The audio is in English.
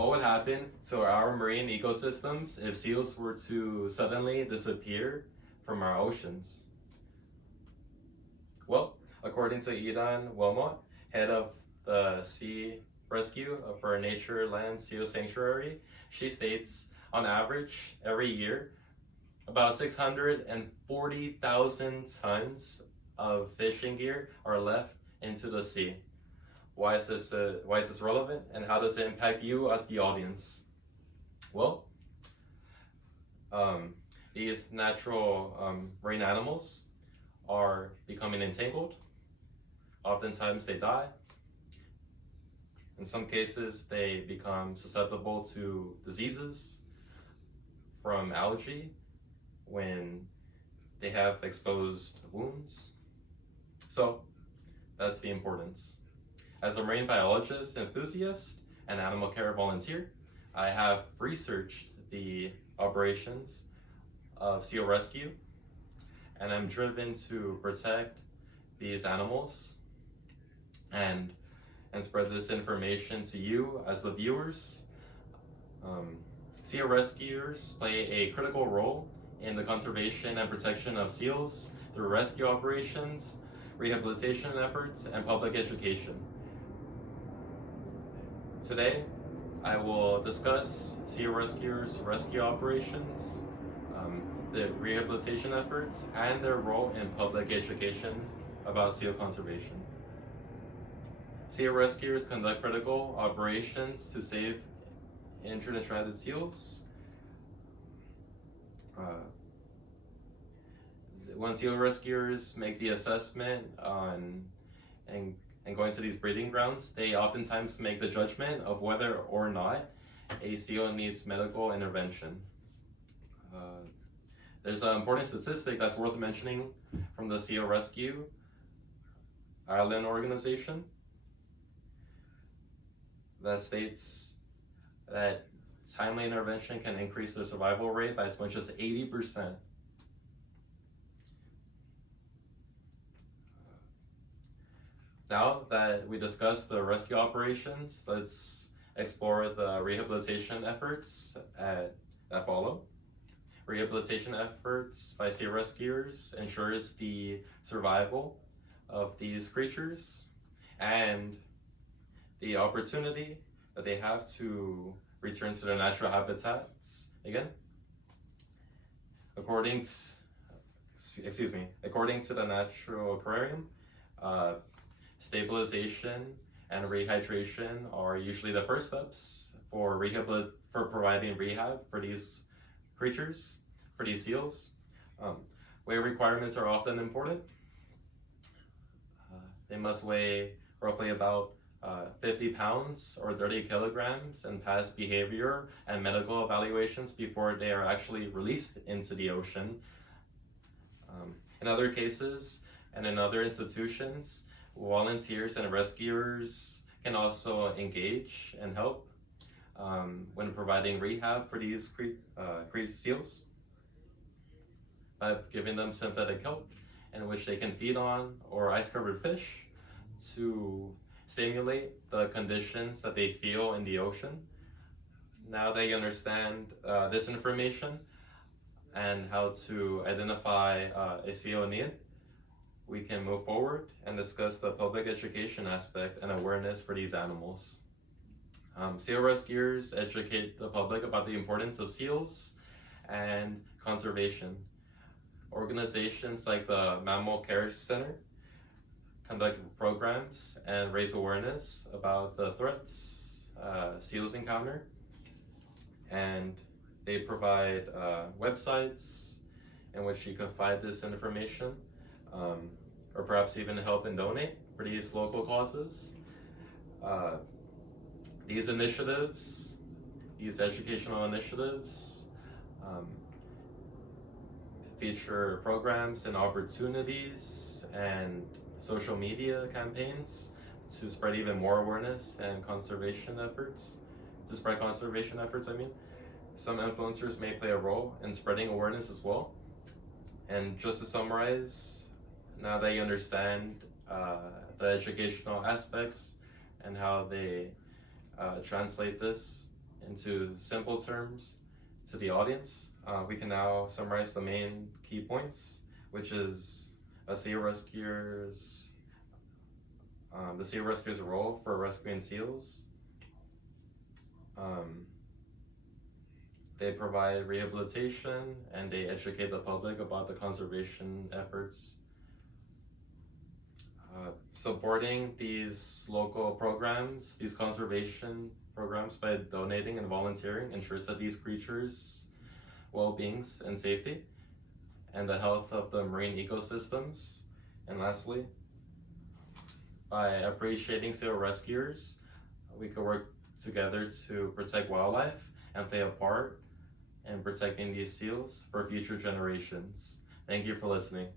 What would happen to our marine ecosystems if seals were to suddenly disappear from our oceans? Well, according to Idan Wilmot, head of the Sea Rescue for Natureland Seal Sanctuary, she states, on average, every year, about 640,000 tons of fishing gear are left into the sea. Why is this relevant, and how does it impact you as the audience? Well, these natural marine animals are becoming entangled. Oftentimes they die. In some cases, they become susceptible to diseases from algae when they have exposed wounds. So that's the importance. As a marine biologist, enthusiast, and animal care volunteer, I have researched the operations of seal rescue, and I'm driven to protect these animals and spread this information to you as the viewers. Seal rescuers play a critical role in the conservation and protection of seals through rescue operations, rehabilitation efforts, and public education. Today, I will discuss seal rescuers' rescue operations, the rehabilitation efforts, and their role in public education about seal conservation. Seal rescuers conduct critical operations to save injured and stranded seals. When seal rescuers make the assessment and going to these breeding grounds, they oftentimes make the judgment of whether or not a seal needs medical intervention. There's an important statistic that's worth mentioning from the Seal Rescue Island organization that states that timely intervention can increase the survival rate by as much as 80%. Now that we discussed the rescue operations, let's explore the rehabilitation efforts that follow. Rehabilitation efforts by seal rescuers ensures the survival of these creatures and the opportunity that they have to return to their natural habitats again. According to the Natural Aquarium, stabilization and rehydration are usually the first steps for providing rehab for these creatures, for these seals. Weight requirements are often important. They must weigh roughly about 50 pounds or 30 kilograms and pass behavior and medical evaluations before they are actually released into the ocean. In other cases and in other institutions, volunteers and rescuers can also engage and help when providing rehab for these seals by giving them synthetic kelp in which they can feed on, or ice-covered fish to stimulate the conditions that they feel in the ocean. Now that you understand this information and how to identify a seal in need, we can move forward and discuss the public education aspect and awareness for these animals. Seal rescuers educate the public about the importance of seals and conservation. Organizations like the Mammal Care Center conduct programs and raise awareness about the threats seals encounter, and they provide websites in which you can find this information, or perhaps even help and donate for these local causes. These initiatives, these educational initiatives, feature programs and opportunities and social media campaigns to spread even more awareness and conservation efforts. Some influencers may play a role in spreading awareness as well. And just to summarize, now that you understand the educational aspects and how they translate this into simple terms to the audience, we can now summarize the main key points, which is the sea rescuer's role for rescuing seals. They provide rehabilitation and they educate the public about the conservation efforts. Supporting these local programs, these conservation programs, by donating and volunteering ensures that these creatures' well-beings and safety and the health of the marine ecosystems. And lastly, by appreciating seal rescuers, we could work together to protect wildlife and play a part in protecting these seals for future generations. Thank you for listening.